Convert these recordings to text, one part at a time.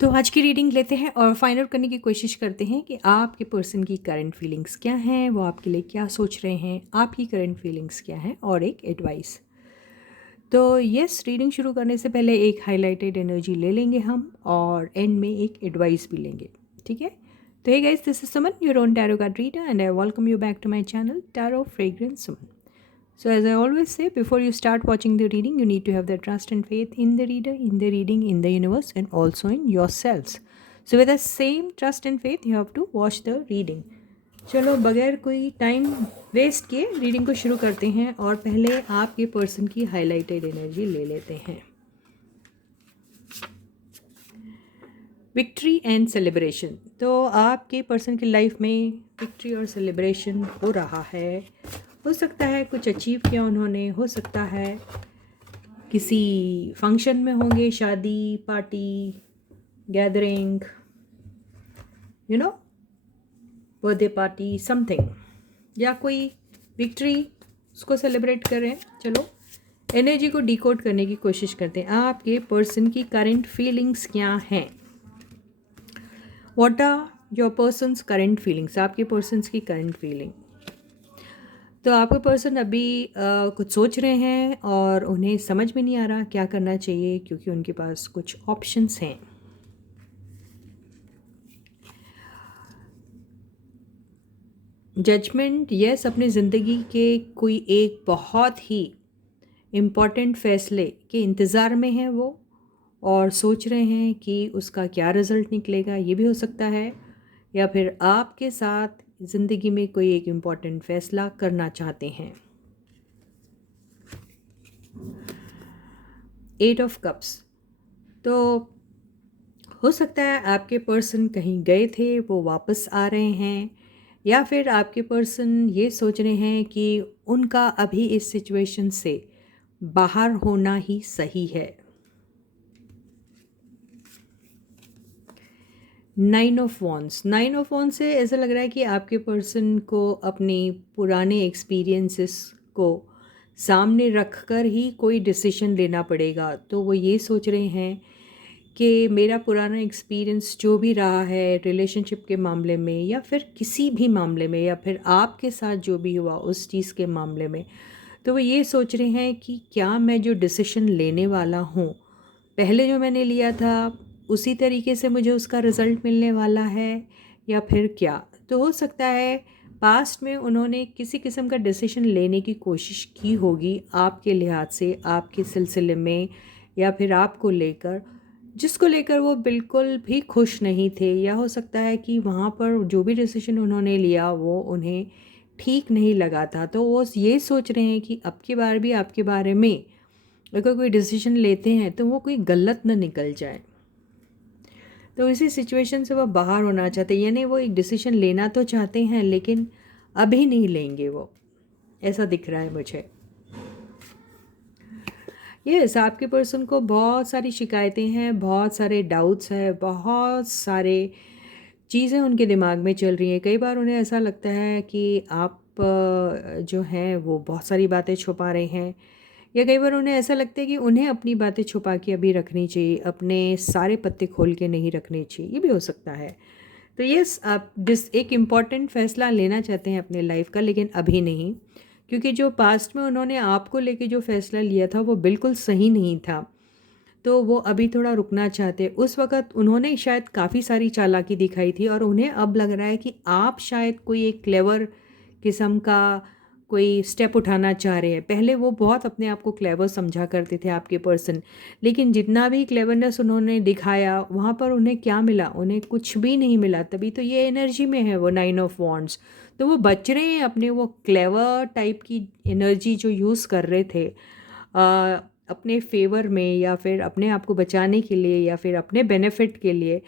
तो आज की रीडिंग लेते हैं और फाइंड आउट करने की कोशिश करते हैं कि आपके पर्सन की करंट फीलिंग्स क्या हैं, वो आपके लिए क्या सोच रहे हैं, आपकी करंट फीलिंग्स क्या हैं और एक एडवाइस। तो यस, रीडिंग शुरू करने से पहले एक हाइलाइटेड एनर्जी ले लेंगे हम और एंड में एक एडवाइस भी लेंगे। ठीक है। तो hey guys, this is Suman, your own tarot card reader, and I welcome you back to my channel tarot fragrance Suman. So, as I always say, before you start watching the reading, you need to have the trust and faith in the reader, in the reading, in the universe, and also in yourselves. So, with the same trust and faith, you have to watch the reading. चलो बगैर कोई time waste किए reading को शुरू करते हैं और पहले आपके पर्सन की हाईलाइटेड एनर्जी ले लेते हैं। Victory and celebration. तो आपके पर्सन की लाइफ में विक्ट्री और सेलिब्रेशन हो रहा है। हो सकता है कुछ अचीव किया उन्होंने, हो सकता है किसी फंक्शन में होंगे, शादी, party, gathering, birthday party, something, या कोई विक्ट्री उसको सेलिब्रेट करें। चलो एनर्जी को डिकोड करने की कोशिश करते हैं। आपके पर्सन की करंट फीलिंग्स क्या हैं? What are your person's current feelings? आपके पर्सन्स की करंट फीलिंग। तो आपका पर्सन अभी कुछ सोच रहे हैं और उन्हें समझ में नहीं आ रहा क्या करना चाहिए, क्योंकि उनके पास कुछ ऑप्शंस हैं। जजमेंट, यस, अपनी ज़िंदगी के कोई एक बहुत ही इम्पॉर्टेंट फैसले के इंतज़ार में हैं वो, और सोच रहे हैं कि उसका क्या रिज़ल्ट निकलेगा, ये भी हो सकता है। या फिर आपके साथ ज़िंदगी में कोई एक इम्पॉर्टेंट फ़ैसला करना चाहते हैं। 8 ऑफ कप्स। तो हो सकता है आपके पर्सन कहीं गए थे, वो वापस आ रहे हैं, या फिर आपके पर्सन ये सोच रहे हैं कि उनका अभी इस सिचुएशन से बाहर होना ही सही है। 9 ऑफ वॉन्ड्स। 9 ऑफ वॉन्ड्स से ऐसा लग रहा है कि आपके पर्सन को अपने पुराने एक्सपीरियंसेस को सामने रखकर ही कोई डिसीजन लेना पड़ेगा। तो वो ये सोच रहे हैं कि मेरा पुराना एक्सपीरियंस जो भी रहा है रिलेशनशिप के मामले में, या फिर किसी भी मामले में, या फिर आपके साथ जो भी हुआ उस चीज़ के मामले में, तो वो ये सोच रहे हैं कि क्या मैं जो डिसीजन लेने वाला हूँ, पहले जो मैंने लिया था उसी तरीके से मुझे उसका रिज़ल्ट मिलने वाला है, या फिर क्या। तो हो सकता है पास्ट में उन्होंने किसी किस्म का डिसीजन लेने की कोशिश की होगी आपके लिहाज से, आपके सिलसिले में, या फिर आपको लेकर, जिसको लेकर वो बिल्कुल भी खुश नहीं थे। या हो सकता है कि वहाँ पर जो भी डिसीजन उन्होंने लिया वो उन्हें ठीक नहीं लगा था। तो वो ये सोच रहे हैं कि अब की बार भी आपके बारे में अगर कोई डिसीजन लेते हैं तो वो कोई गलत ना निकल जाए। तो इसी सिचुएशन से वो बाहर होना चाहते हैं, यानी वो एक डिसीजन लेना तो चाहते हैं लेकिन अभी नहीं लेंगे वो, ऐसा दिख रहा है मुझे। यस, आपके पर्सन को बहुत सारी शिकायतें हैं, बहुत सारे डाउट्स हैं, बहुत सारे चीज़ें उनके दिमाग में चल रही हैं। कई बार उन्हें ऐसा लगता है कि आप जो हैं वो बहुत सारी बातें छुपा रहे हैं, या कई बार उन्हें ऐसा लगता है कि उन्हें अपनी बातें छुपा के अभी रखनी चाहिए, अपने सारे पत्ते खोल के नहीं रखने चाहिए, ये भी हो सकता है। तो यस, आप एक इम्पॉर्टेंट फ़ैसला लेना चाहते हैं अपने लाइफ का, लेकिन अभी नहीं, क्योंकि जो पास्ट में उन्होंने आपको लेके जो फ़ैसला लिया था वो बिल्कुल सही नहीं था। तो वो अभी थोड़ा रुकना चाहते हैं। उस वक़्त उन्होंने शायद काफ़ी सारी चालाकी दिखाई थी और उन्हें अब लग रहा है कि आप शायद कोई एक क्लेवर किस्म का कोई स्टेप उठाना चाह रहे हैं। पहले वो बहुत अपने आप को क्लेवर समझा करते थे आपके पर्सन, लेकिन जितना भी क्लेवरनेस उन्होंने दिखाया वहाँ पर उन्हें क्या मिला? उन्हें कुछ भी नहीं मिला। तभी तो ये एनर्जी में है वो 9 ऑफ वॉन्ड्स। तो वो बच रहे हैं अपने वो क्लेवर टाइप की एनर्जी जो यूज़ कर रहे थे अपने फेवर में, या फिर अपने आप को बचाने के लिए, या फिर अपने बेनिफिट के लिए।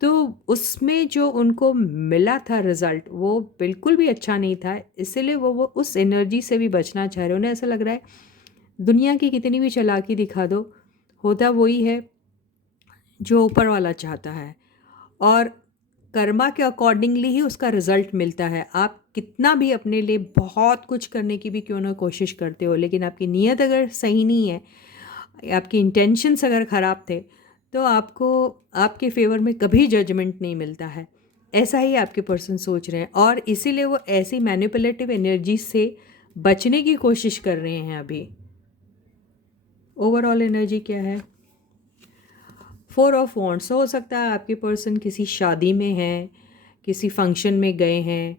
तो उसमें जो उनको मिला था रिज़ल्ट वो बिल्कुल भी अच्छा नहीं था, इसीलिए वो उस एनर्जी से भी बचना चाह रहे हैं। उन्हें ऐसा लग रहा है दुनिया की कितनी भी चालाकी दिखा दो, होता वही है जो ऊपर वाला चाहता है, और कर्मा के अकॉर्डिंगली ही उसका रिज़ल्ट मिलता है। आप कितना भी अपने लिए बहुत कुछ करने की भी क्यों ना कोशिश करते हो, लेकिन आपकी नीयत अगर सही नहीं है, आपके इंटेंशंस अगर ख़राब थे, तो आपको आपके फेवर में कभी जजमेंट नहीं मिलता है। ऐसा ही आपके पर्सन सोच रहे हैं और इसीलिए वो ऐसी मैनिपुलेटिव एनर्जी से बचने की कोशिश कर रहे हैं अभी। ओवरऑल एनर्जी क्या है? 4 ऑफ वॉन्ड्स। हो सकता है आपके पर्सन किसी शादी में हैं, किसी फंक्शन में गए हैं,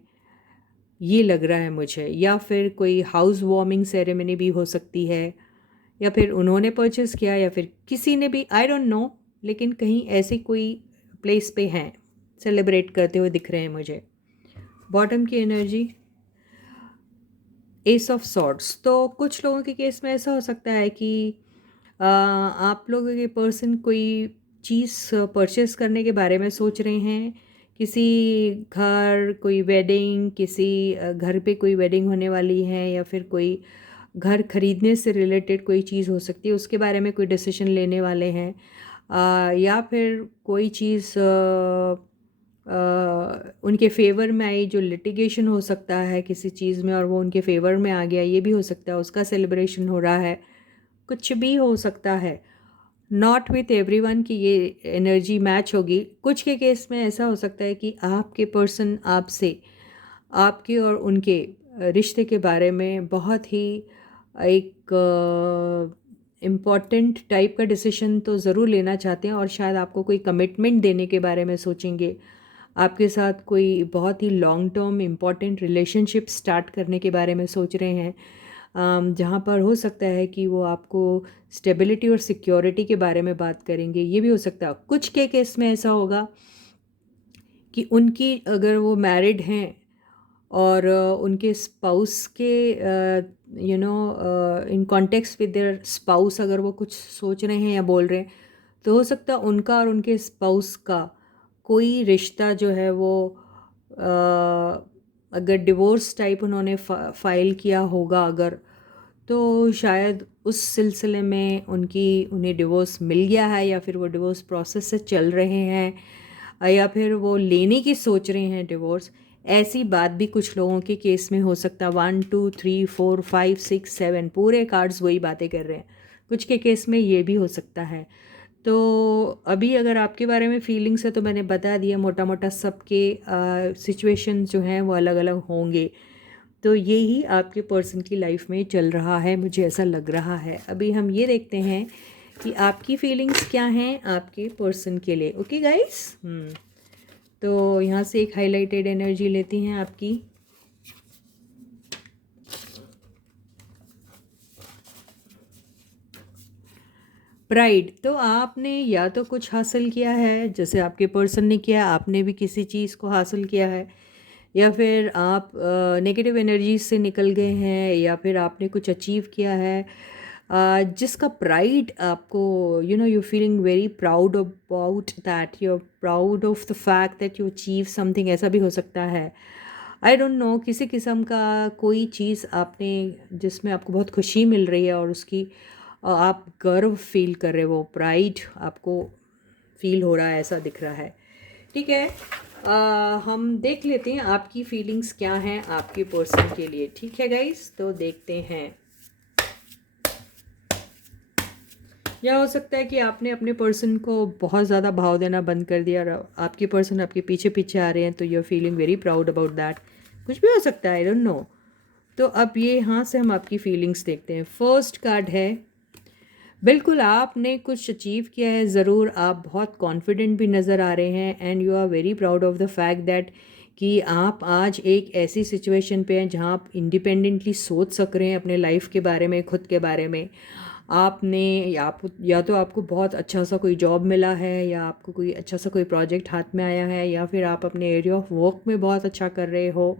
ये लग रहा है मुझे, या फिर कोई हाउस वार्मिंग सेरेमनी भी हो सकती है, या फिर उन्होंने परचेस किया या फिर किसी ने भी, आई डोंट नो, लेकिन कहीं ऐसी कोई प्लेस पे हैं, सेलिब्रेट करते हुए दिख रहे हैं मुझे। बॉटम की एनर्जी, एस ऑफ सॉर्ड्स। तो कुछ लोगों के केस में ऐसा हो सकता है कि आप लोगों के पर्सन कोई चीज़ परचेस करने के बारे में सोच रहे हैं, किसी घर, कोई वेडिंग, किसी घर पे कोई वेडिंग होने वाली है, या फिर कोई घर खरीदने से रिलेटेड कोई चीज़ हो सकती है, उसके बारे में कोई डिसीजन लेने वाले हैं, या फिर कोई चीज़ उनके फेवर में आई, जो लिटिगेशन हो सकता है किसी चीज़ में और वो उनके फेवर में आ गया, ये भी हो सकता है, उसका सेलिब्रेशन हो रहा है, कुछ भी हो सकता है। नॉट विथ एवरीवन की ये एनर्जी मैच होगी। कुछ के केस में ऐसा हो सकता है कि आपके पर्सन आपसे, आपके और उनके रिश्ते के बारे में बहुत ही एक इम्पॉर्टेंट टाइप का डिसीजन तो ज़रूर लेना चाहते हैं, और शायद आपको कोई कमिटमेंट देने के बारे में सोचेंगे, आपके साथ कोई बहुत ही long term important relationship start करने के बारे में सोच रहे हैं, जहाँ पर हो सकता है कि वो आपको स्टेबिलिटी और सिक्योरिटी के बारे में बात करेंगे, ये भी हो सकता है। कुछ के केस में ऐसा होगा कि उनकी, अगर वो मैरिड हैं और उनके स्पाउस के in context with their spouse अगर वो कुछ सोच रहे हैं या बोल रहे हैं, तो हो सकता है उनका और उनके स्पाउस का कोई रिश्ता जो है वो अगर डिवोर्स टाइप उन्होंने फाइल किया होगा अगर, तो शायद उस सिलसिले में उन्हें डिवोर्स मिल गया है, या फिर वो डिवोर्स प्रोसेस से चल रहे हैं, या फिर वो लेने की सोच रहे हैं डिवोर्स। ऐसी बात भी कुछ लोगों के केस में हो सकता है। 1 2 3 4 5 6 7 पूरे कार्ड्स वही बातें कर रहे हैं। कुछ के केस में ये भी हो सकता है। तो अभी अगर आपके बारे में फीलिंग्स है तो मैंने बता दिया मोटा मोटा, सबके सिचुएशन जो हैं वो अलग अलग होंगे। तो यही आपके पर्सन की लाइफ में चल रहा है, मुझे ऐसा लग रहा है। अभी हम ये देखते हैं कि आपकी फीलिंग्स क्या हैं आपके पर्सन के लिए। ओके गाइस, तो यहाँ से एक हाईलाइटेड एनर्जी लेती हैं आपकी। प्राइड। तो आपने या तो कुछ हासिल किया है, जैसे आपके पर्सन ने किया, आपने भी किसी चीज़ को हासिल किया है, या फिर आप नेगेटिव एनर्जी से निकल गए हैं, या फिर आपने कुछ अचीव किया है जिसका प्राइड आपको, you feeling very proud about that, you are proud of the fact that you achieve something, ऐसा भी हो सकता है। आई डोंट नो, किसी किस्म का कोई चीज़ आपने जिसमें आपको बहुत खुशी मिल रही है और उसकी आप गर्व फील कर रहे हो, प्राइड आपको फील हो रहा है, ऐसा दिख रहा है। ठीक है, हम देख लेते हैं आपकी फीलिंग्स क्या हैं आपके पर्सन के लिए। ठीक है गाइस, तो देखते हैं। या हो सकता है कि आपने अपने पर्सन को बहुत ज़्यादा भाव देना बंद कर दिया और आपके पर्सन आपके पीछे पीछे आ रहे हैं, तो you are feeling very proud about that. कुछ भी हो सकता है, आई डोंट नो। तो अब ये यहाँ से हम आपकी फीलिंग्स देखते हैं। फर्स्ट कार्ड है, बिल्कुल आपने कुछ अचीव किया है ज़रूर, आप बहुत कॉन्फिडेंट भी नज़र आ रहे हैं, and you are very proud of the fact that कि आप आज एक ऐसी सिचुएशन पे हैं जहाँ आप इंडिपेंडेंटली सोच सक रहे हैं अपने लाइफ के बारे में, खुद के बारे में। आपने या तो आपको बहुत अच्छा सा कोई जॉब मिला है, या आपको कोई अच्छा सा कोई प्रोजेक्ट हाथ में आया है, या फिर आप अपने एरिया ऑफ वर्क में बहुत अच्छा कर रहे हो,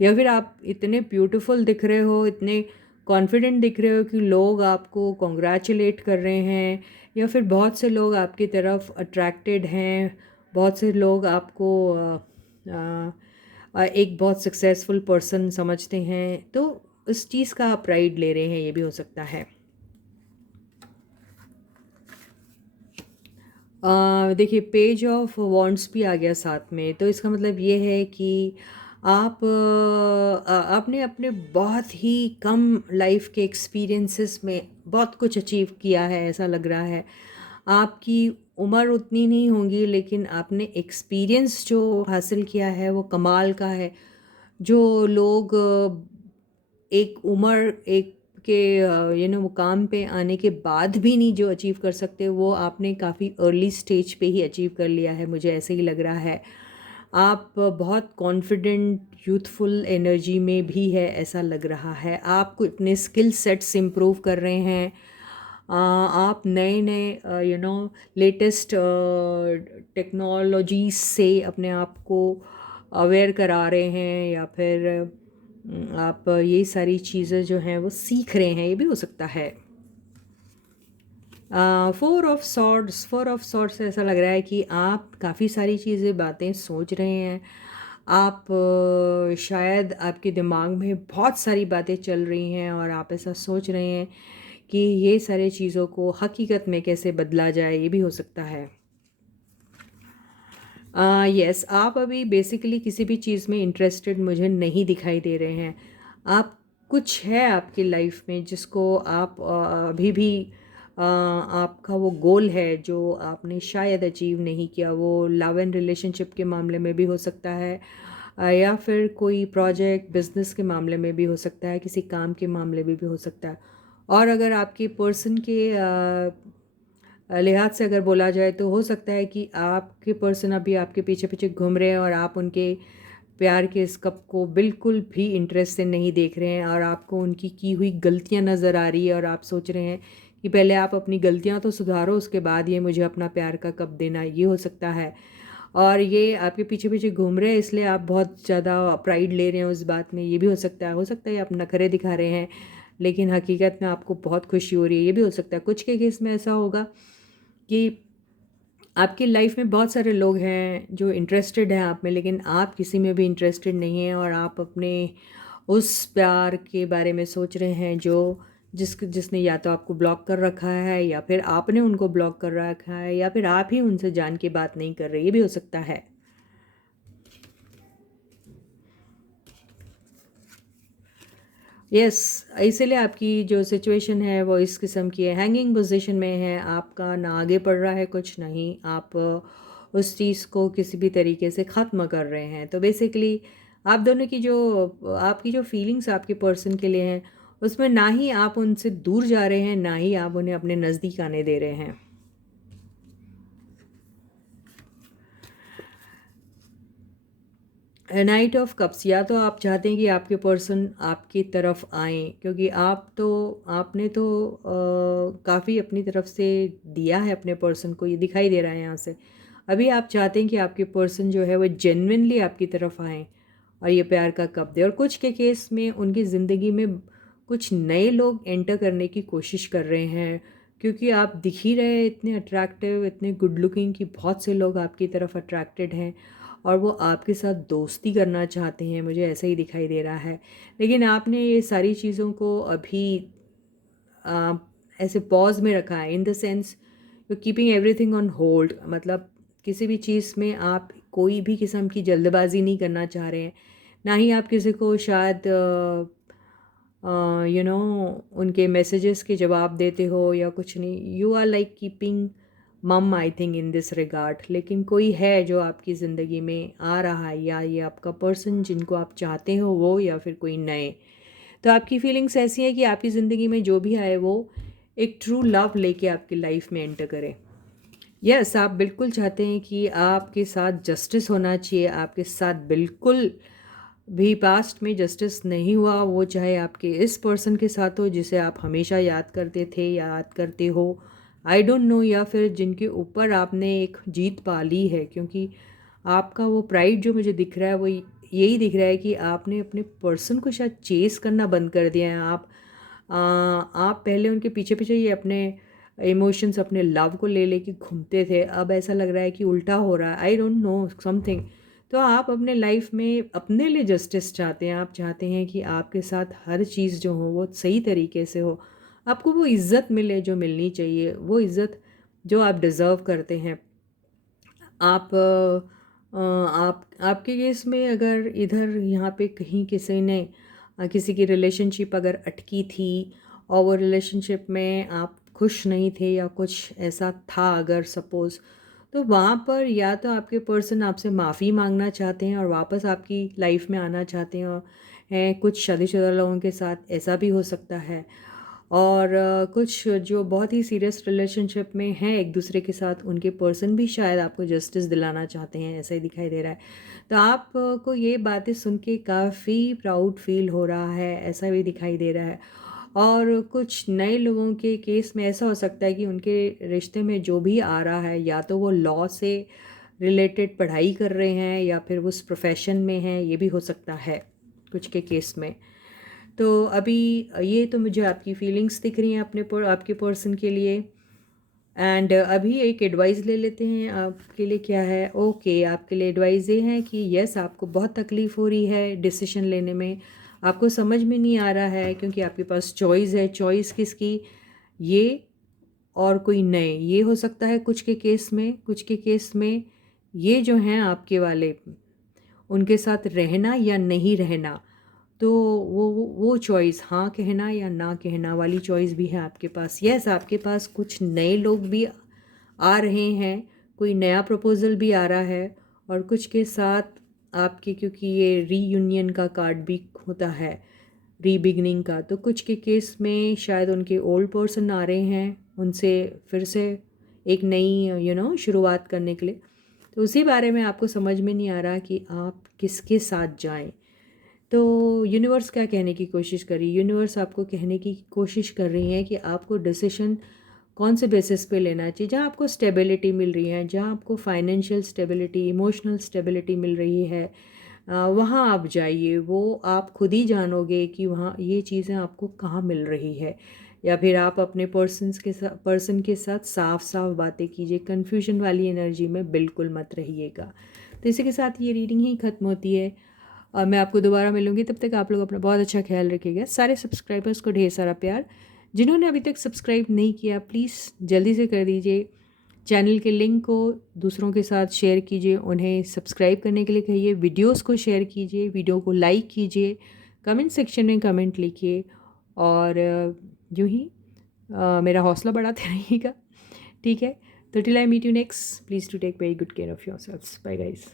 या फिर आप इतने ब्यूटीफुल दिख रहे हो, इतने कॉन्फिडेंट दिख रहे हो कि लोग आपको कॉन्ग्रेचुलेट कर रहे हैं, या फिर बहुत से लोग आपकी तरफ अट्रैक्टेड हैं, बहुत से लोग आपको एक बहुत सक्सेसफुल पर्सन समझते हैं, तो उस चीज़ का आप प्राइड ले रहे हैं, ये भी हो सकता है। देखिए, पेज ऑफ वॉन्ड्स भी आ गया साथ में, तो इसका मतलब ये है कि आपने अपने बहुत ही कम लाइफ के एक्सपीरियंसेस में बहुत कुछ अचीव किया है, ऐसा लग रहा है। आपकी उम्र उतनी नहीं होंगी, लेकिन आपने एक्सपीरियंस जो हासिल किया है वो कमाल का है। जो लोग एक उम्र एक के मुकाम पे आने के बाद भी नहीं जो अचीव कर सकते, वो आपने काफ़ी अर्ली स्टेज पे ही अचीव कर लिया है, मुझे ऐसे ही लग रहा है। आप बहुत कॉन्फिडेंट यूथफुल एनर्जी में भी है ऐसा लग रहा है। आप अपने स्किल सेट्स इम्प्रूव कर रहे हैं। आप नए नए लेटेस्ट टेक्नोलॉजी से अपने आप को अवेयर करा रहे हैं, या फिर आप ये सारी चीज़ें जो हैं वो सीख रहे हैं, ये भी हो सकता है। फोर ऑफ सॉर्ड्स से ऐसा लग रहा है कि आप काफ़ी सारी चीज़ें बातें सोच रहे हैं। आप शायद आपके दिमाग में बहुत सारी बातें चल रही हैं और आप ऐसा सोच रहे हैं कि ये सारी चीज़ों को हकीकत में कैसे बदला जाए, ये भी हो सकता है। यस, आप अभी बेसिकली किसी भी चीज़ में इंटरेस्टेड मुझे नहीं दिखाई दे रहे हैं। आप कुछ है आपकी लाइफ में जिसको आप अभी भी आपका वो गोल है जो आपने शायद अचीव नहीं किया। वो लव एंड रिलेशनशिप के मामले में भी हो सकता है, या फिर कोई प्रोजेक्ट बिजनेस के मामले में भी हो सकता है, किसी काम के मामले में भी हो सकता है। और अगर आपके पर्सन के लिहाज से अगर बोला जाए तो हो सकता है कि आपके पर्सन अभी आपके पीछे पीछे घूम रहे हैं और आप उनके प्यार के इस कप को बिल्कुल भी इंटरेस्ट से नहीं देख रहे हैं, और आपको उनकी की हुई गलतियां नज़र आ रही है और आप सोच रहे हैं कि पहले आप अपनी गलतियां तो सुधारो, उसके बाद ये मुझे अपना प्यार का कप देना, ये हो सकता है। और ये आपके पीछे पीछे घूम रहे हैं इसलिए आप बहुत ज़्यादा प्राइड ले रहे हैं उस बात में, ये भी हो सकता है आप नखरे दिखा रहे हैं लेकिन हकीकत में आपको बहुत खुशी हो रही है, ये भी हो सकता है। कुछ के केस में ऐसा होगा कि आपकी लाइफ में बहुत सारे लोग हैं जो इंटरेस्टेड हैं आप में, लेकिन आप किसी में भी इंटरेस्टेड नहीं हैं और आप अपने उस प्यार के बारे में सोच रहे हैं जो जिसने या तो आपको ब्लॉक कर रखा है, या फिर आपने उनको ब्लॉक कर रखा है, या फिर आप ही उनसे जान के बात नहीं कर रहे, ये भी हो सकता है। यस, इसीलिए आपकी जो सिचुएशन है वो इस किस्म की है, हैंगिंग पोजीशन में है, आपका ना आगे बढ़ रहा है कुछ, नहीं आप उस चीज़ को किसी भी तरीके से ख़त्म कर रहे हैं। तो बेसिकली आप दोनों की जो आपकी जो फीलिंग्स आपके पर्सन के लिए हैं, उसमें ना ही आप उनसे दूर जा रहे हैं, ना ही आप उन्हें अपने नज़दीक आने दे रहे हैं। नाइट ऑफ कप्स, या तो आप चाहते हैं कि आपके पर्सन आपकी तरफ आएँ, क्योंकि आपने तो काफ़ी अपनी तरफ से दिया है अपने पर्सन को, ये दिखाई दे रहा है यहाँ से। अभी आप चाहते हैं कि आपके पर्सन जो है वो जेन्युइनली आपकी तरफ आएँ और ये प्यार का कप दे। और कुछ के केस में उनकी ज़िंदगी में कुछ नए लोग एंटर करने की कोशिश कर रहे हैं, क्योंकि आप दिख ही रहे हैं इतने अट्रैक्टिव, इतने गुड लुकिंग, कि बहुत से लोग आपकी तरफ अट्रैक्टेड हैं और वो आपके साथ दोस्ती करना चाहते हैं, मुझे ऐसा ही दिखाई दे रहा है। लेकिन आपने ये सारी चीज़ों को अभी आ, ऐसे पॉज में रखा है, in the sense you keeping everything on hold. मतलब किसी भी चीज़ में आप कोई भी किस्म की जल्दबाजी नहीं करना चाह रहे हैं, ना ही आप किसी को शायद उनके मैसेजेस के जवाब देते हो या कुछ नहीं। यू आर लाइक कीपिंग मम, I think, in this regard. लेकिन कोई है जो आपकी ज़िंदगी में आ रहा है, या ये आपका पर्सन जिनको आप चाहते हो वो, या फिर कोई नए। तो आपकी फीलिंग्स ऐसी है कि आपकी ज़िंदगी में जो भी आए वो एक ट्रू लव लेके आपकी लाइफ में एंटर करे। यस, आप बिल्कुल चाहते हैं कि आपके साथ जस्टिस होना चाहिए, आपके साथ बिल्कुल भी पास्ट में जस्टिस नहीं हुआ, वो चाहे आपके इस पर्सन के साथ हो जिसे आप हमेशा याद करते थे, याद करते हो, आई डोंट नो, या फिर जिनके ऊपर आपने एक जीत पा ली है। क्योंकि आपका वो प्राइड जो मुझे दिख रहा है वो यही दिख रहा है कि आपने अपने पर्सन को शायद चेस करना बंद कर दिया है। आप पहले उनके पीछे पीछे ये अपने इमोशंस, अपने लव को ले लेके घूमते थे, अब ऐसा लग रहा है कि उल्टा हो रहा है, आई डोंट नो समथिंग। तो आप अपने लाइफ में अपने लिए जस्टिस चाहते हैं, आप चाहते हैं कि आपके साथ हर चीज़ जो हो वो सही तरीके से हो, आपको वो इज़्ज़त मिले जो मिलनी चाहिए, वो इज़्ज़त जो आप डिज़र्व करते हैं। आप आपके केस में अगर इधर यहाँ पे कहीं किसी ने किसी की रिलेशनशिप अगर अटकी थी और वो रिलेशनशिप में आप खुश नहीं थे या कुछ ऐसा था अगर सपोज़, तो वहाँ पर या तो आपके पर्सन आपसे माफ़ी मांगना चाहते हैं और वापस आपकी लाइफ में आना चाहते हैं, हैं कुछ शादीशुदा लोगों के साथ ऐसा भी हो सकता है। और कुछ जो बहुत ही सीरियस रिलेशनशिप में हैं एक दूसरे के साथ, उनके पर्सन भी शायद आपको जस्टिस दिलाना चाहते हैं, ऐसा ही दिखाई दे रहा है। तो आप को ये बातें सुन के काफ़ी प्राउड फील हो रहा है, ऐसा भी दिखाई दे रहा है। और कुछ नए लोगों के केस में ऐसा हो सकता है कि उनके रिश्ते में जो भी आ रहा है, या तो वो लॉ से रिलेटेड पढ़ाई कर रहे हैं या फिर वो उस प्रोफेशन में हैं, ये भी हो सकता है कुछ के केस में। तो अभी ये तो मुझे आपकी फीलिंग्स दिख रही हैं आपके पर्सन के लिए। एंड अभी एक एडवाइस ले लेते हैं आपके लिए क्या है। ओके, आपके लिए एडवाइस ये है कि यस, आपको बहुत तकलीफ़ हो रही है डिसीजन लेने में, आपको समझ में नहीं आ रहा है क्योंकि आपके पास चॉइस है। चॉइस किसकी? ये और कोई नए, ये हो सकता है कुछ के केस में। कुछ के केस में ये जो हैं आपके वाले, उनके साथ रहना या नहीं रहना, तो वो चॉइस, हाँ कहना या ना कहना वाली चॉइस भी है आपके पास। यस, आपके पास कुछ नए लोग भी आ रहे हैं, कोई नया प्रपोज़ल भी आ रहा है। और कुछ के साथ आपके, क्योंकि ये रीयूनियन का कार्ड भी होता है, रीबिगनिंग का, तो कुछ के केस में शायद उनके ओल्ड पर्सन आ रहे हैं उनसे फिर से एक नई शुरुआत करने के लिए। तो उसी बारे में आपको समझ में नहीं आ रहा कि आप किसके साथ जाएं। तो यूनिवर्स क्या कहने की कोशिश कर रही है? यूनिवर्स आपको कहने की कोशिश कर रही है कि आपको डिसीशन कौन से बेसिस पे लेना चाहिए। जहाँ आपको स्टेबिलिटी मिल रही है, जहाँ आपको फाइनेंशियल स्टेबिलिटी, इमोशनल स्टेबिलिटी मिल रही है, वहाँ आप जाइए। वो आप खुद ही जानोगे कि वहाँ ये चीज़ें आपको कहाँ मिल रही है। या फिर आप अपने पर्सन के साथ साफ साफ बातें कीजिए। कन्फ्यूजन वाली एनर्जी में बिल्कुल मत रहिएगा। तो इसी के साथ ये रीडिंग ही ख़त्म होती है। और मैं आपको दोबारा मिलूँगी, तब तक आप लोग अपना बहुत अच्छा ख्याल रखिएगा। सारे सब्सक्राइबर्स को ढेर सारा प्यार। जिन्होंने अभी तक सब्सक्राइब नहीं किया, प्लीज़ जल्दी से कर दीजिए। चैनल के लिंक को दूसरों के साथ शेयर कीजिए, उन्हें सब्सक्राइब करने के लिए कहिए, वीडियोस को शेयर कीजिए, वीडियो को लाइक कीजिए, कमेंट सेक्शन में कमेंट लिखिए। और यूँ ही मेरा हौसला बढ़ाते रहिएगा। ठीक है, तो till I meet you next, please to take very good care of yourselves. Bye guys.